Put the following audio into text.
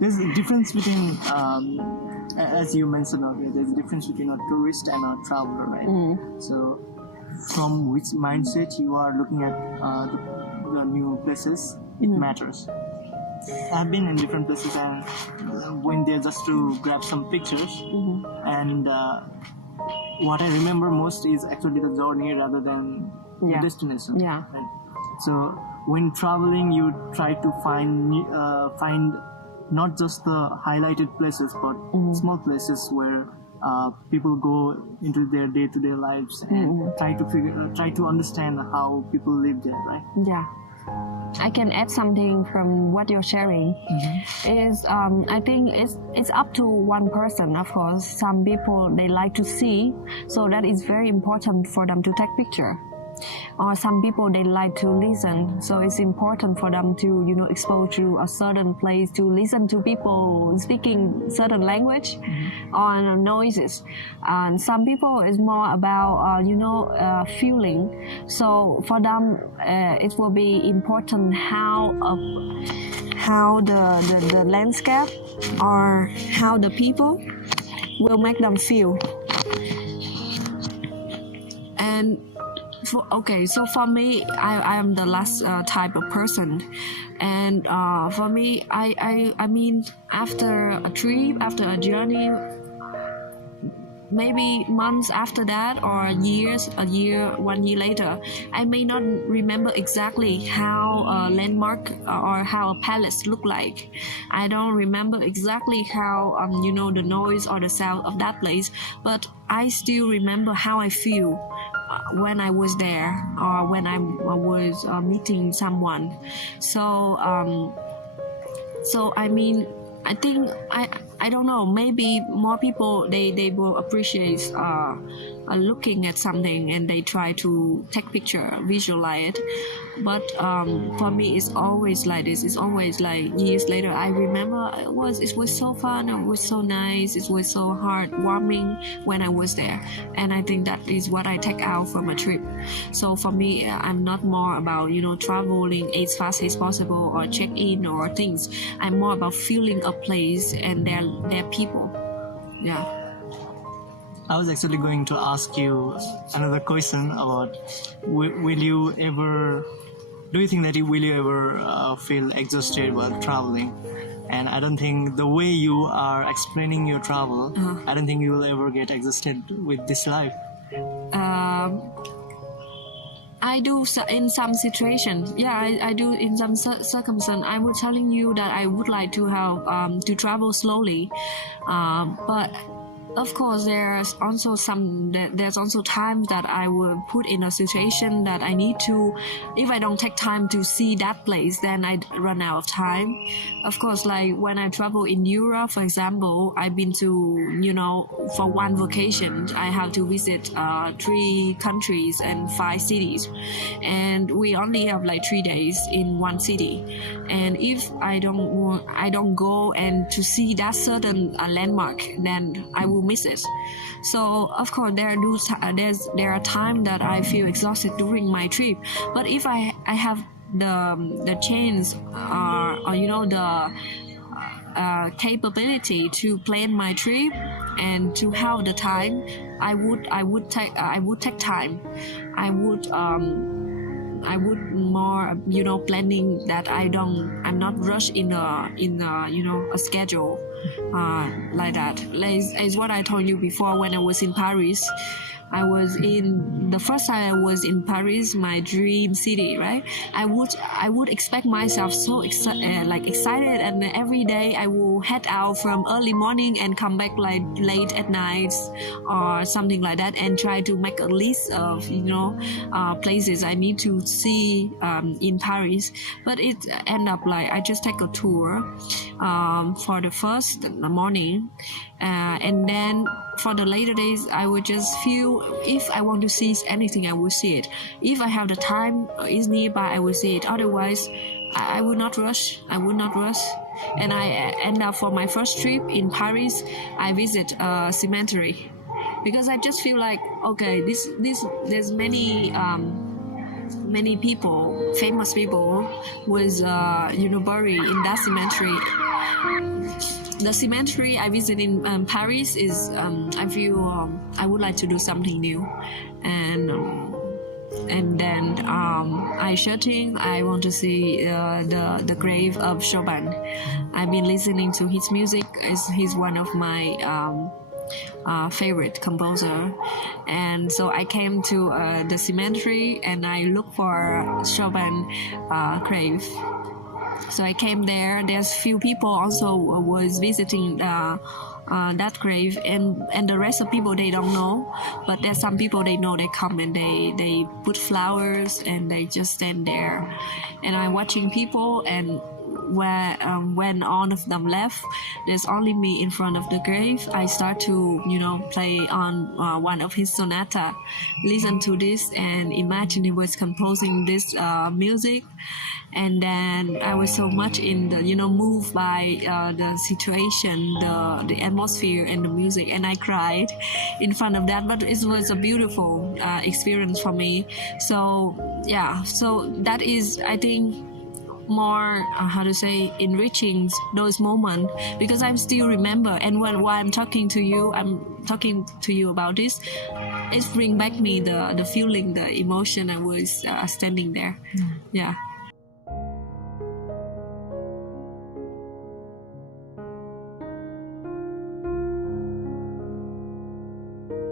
there's a difference between, as you mentioned earlier, there's a difference between a tourist and a traveler, right? So, from which mindset you are looking at the new places, it matters. I've been in different places and went there just to grab some pictures, and what I remember most is actually the journey rather than the destination. Yeah. Right? So when traveling, you try to find not just the highlighted places, but small places where people go into their day-to-day lives and try to understand how people live there, right? Yeah. I can add something from what you're sharing. Is I think it's up to one person. Of course, some people they like to see, so that is very important for them to take picture. Or some people they like to listen, so it's important for them to expose to a certain place, to listen to people speaking certain language or noises. And some people is more about feeling. So for them, it will be important how the landscape or how the people will make them feel. And so for me, I am the last type of person, and for me, I mean, after a trip, after a journey, maybe months after that or years, 1 year later, I may not remember exactly how a landmark or how a palace looked like. I don't remember exactly how the noise or the sound of that place, but I still remember how I feel when I was there or when I was meeting someone. So I mean, I think I don't know, maybe more people they will appreciate looking at something and they try to take picture, visualize it. But for me, it's always like this. It's always like years later, I remember it was so fun, it was so nice, it was so heartwarming when I was there. And I think that is what I take out from a trip. So for me, I'm not more about traveling as fast as possible or check in or things. I'm more about feeling a place and their people. Yeah. I was actually going to ask you another question about do you think that will you ever feel exhausted while traveling? And I don't think the way you are explaining your travel, I don't think you will ever get exhausted with this life. I do in some situations. Yeah, I do in some circumstances. I was telling you that I would like to have to travel slowly, but of course there's also times that I will put in a situation that I need to, if I don't take time to see that place, then I run out of time. Of course, like when I travel in Europe, for example, I've been to for one vacation I have to visit 3 countries and 5 cities, and we only have like 3 days in one city. And if I don't go and to see that certain landmark, then I will miss it. So of course there are times that I feel exhausted during my trip. But if I have the chance or the capability to plan my trip and to have the time, I would take time. I would more planning that I'm not rushed in a schedule like that. As what I told you before, when I was in Paris, the first time I was in Paris, my dream city, right? I would expect myself so excited, and every day I will head out from early morning and come back like late at night or something like that, and try to make a list of places I need to see in Paris. But it end up like I just take a tour for the first morning, and then for the later days I would just feel if I want to see anything I will see it. If I have the time is nearby, I will see it. Otherwise I would not rush. And I end up for my first trip in Paris, I visit a cemetery because I just feel like, okay, there's many people, famous people was buried in that cemetery. the cemetery I visit in Paris is I feel I would like to do something new, and then I searching. I want to see the grave of Chopin. I've been listening to his music. He's one of my favorite composer, and so I came to the cemetery and I look for Chopin grave. So I came there. There's few people also was visiting that grave, and the rest of people they don't know, but there's some people they know. They come and they put flowers and they just stand there, and I'm watching people. And when all of them left, there's only me in front of the grave. I start to play on one of his sonata, listen to this and imagine he was composing this music. And then I was so much in the moved by the situation, the atmosphere and the music, and I cried in front of that. But it was a beautiful experience for me. So yeah, so that is, I think, more enriching those moments, because I still remember. And while I'm talking to you about this, it brings back me the feeling, the emotion. I was standing there. Yeah.